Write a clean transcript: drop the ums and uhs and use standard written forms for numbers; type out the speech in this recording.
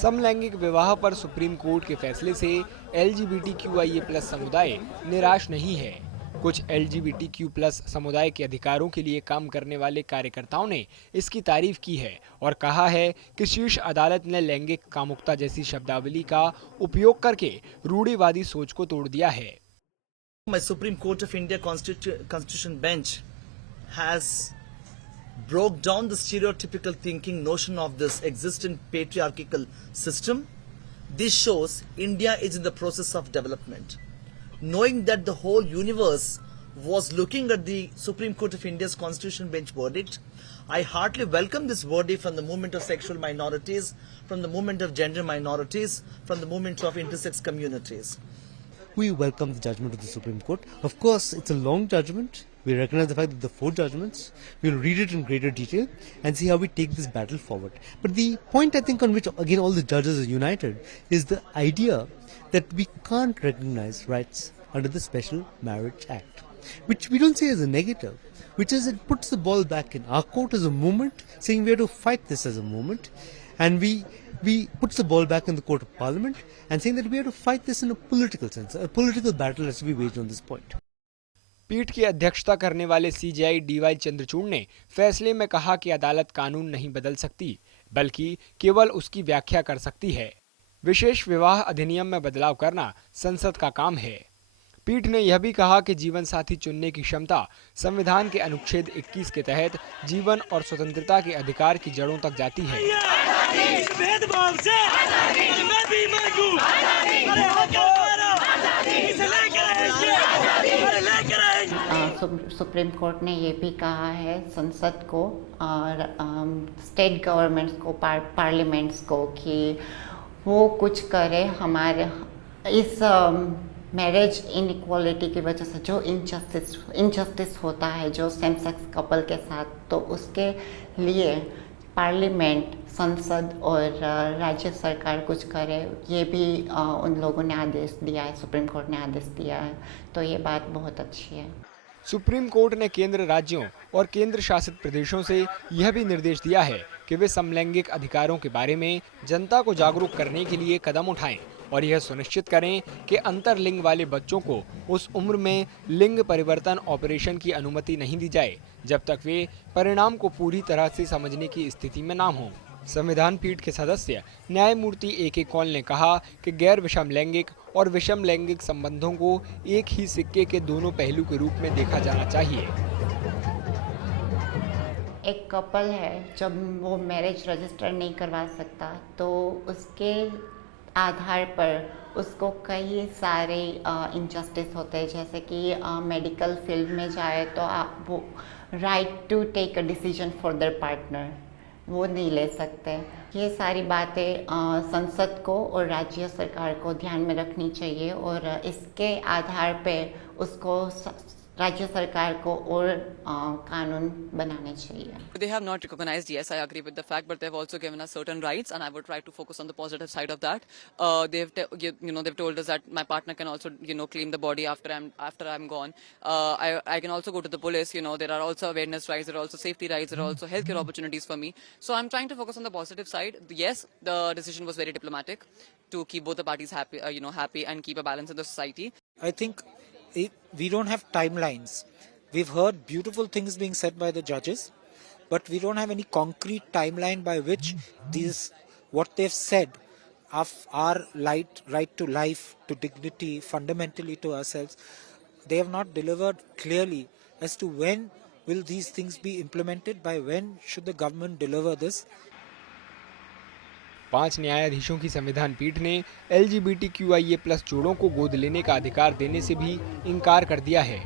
समलैंगिक विवाह पर सुप्रीम कोर्ट के फैसले से LGBTQIA+ समुदाय निराश नहीं है। कुछ LGBTQ+ समुदाय के अधिकारों के लिए काम करने वाले कार्यकर्ताओं ने इसकी तारीफ की है और कहा है कि शीर्ष अदालत ने लैंगिक कामुकता जैसी शब्दावली का उपयोग करके रूढ़िवादी सोच को तोड़ दिया है। My Supreme Court of India Constitution bench has broke down the stereotypical thinking notion of this existing patriarchal system. This shows India is in the process of development. Knowing that the whole universe was looking at the Supreme Court of India's Constitution bench verdict, I heartily welcome this verdict from the movement of sexual minorities, from the movement of gender minorities, from the movement of intersex communities. We welcome the judgment of the Supreme Court. Of course, it's a long judgment. We recognize the fact that there are 4 judgments. We'll read it in greater detail and see how we take this battle forward. But the point, I think, on which, again, all the judges are united is the idea that we can't recognize rights under the Special Marriage Act, which we don't see as a negative, which is it puts the ball back in our court as a movement, saying we have to fight this as a movement, and we puts the ball back in the court of parliament and saying that we have to fight this in a political sense. A political battle has to be waged on this point. पीठ की अध्यक्षता करने वाले CJI DY Chandrachud ने फैसले में कहा कि अदालत कानून नहीं बदल सकती, बल्कि केवल उसकी व्याख्या कर सकती है। विशेष विवाह अधिनियम में बदलाव करना संसद का काम है। पीठ ने यह भी कहा कि जीवन साथी चुनने की क्षमता संविधान के अनुच्छेद 21 के तहत जीवन और स्वतंत्रता के अधिकार की जड़ों तक जाती है। सुप्रीम कोर्ट ने ये भी कहा है संसद को और स्टेट गवर्नमेंट्स को, पार्लियामेंट्स को, कि वो कुछ करे हमारे इस मैरिज इनइक्वालिटी की वजह से जो इनजस्टिस होता है जो सेम सेक्स कपल के साथ, तो उसके लिए पार्लियामेंट, संसद और राज्य सरकार कुछ करे, ये भी उन लोगों ने आदेश दिया है, सुप्रीम कोर्ट ने आदेश दिया है, तो ये बात बहुत अच्छी है। सुप्रीम कोर्ट ने केंद्र राज्यों और केंद्र शासित प्रदेशों से यह भी निर्देश दिया है कि वे समलैंगिक अधिकारों के बारे में जनता को जागरूक करने के लिए कदम उठाएं और यह सुनिश्चित करें कि अंतरलिंग वाले बच्चों को उस उम्र में लिंग परिवर्तन ऑपरेशन की अनुमति नहीं दी जाए जब तक वे परिणाम को पूरी तरह से समझने की स्थिति में ना हों। संविधान पीठ के सदस्य न्यायमूर्ति AK कौल ने कहा कि गैर विषम लैंगिक और विषम लैंगिक संबंधों को एक ही सिक्के के दोनों पहलू के रूप में देखा जाना चाहिए। एक कपल है, जब वो मैरिज रजिस्टर नहीं करवा सकता तो उसके आधार पर उसको कई सारे इनजस्टिस होते हैं, जैसे कि मेडिकल फील्ड में जाए तो आप वो right to take a decision for their partner वो नहीं ले सकते। ये सारी बातें संसद को और राज्य सरकार को ध्यान में रखनी चाहिए और इसके आधार पे उसको राज्य सरकार को और कानून बनाने चाहिए। They have not recognized, yes, I agree with the fact, but they have also given us certain rights, and I would try to focus on the positive side of that. They've told us that my partner can also, claim the body after I'm gone. I can also go to the police. There are also awareness rights, there are also safety rights, there are also healthcare opportunities for me. So I'm trying to focus on the positive side. Yes, the decision was very diplomatic to keep both the parties happy, happy and keep a balance in the society. I think we don't have timelines. We've heard beautiful things being said by the judges, but we don't have any concrete timeline by which what they've said of our right to life, to dignity, fundamentally to ourselves, they have not delivered clearly as to when will these things be implemented, by when should the government deliver this. 5 न्यायाधीशों की संविधान पीठ ने LGBTQIA+ जोड़ों को गोद लेने का अधिकार देने से भी इनकार कर दिया है।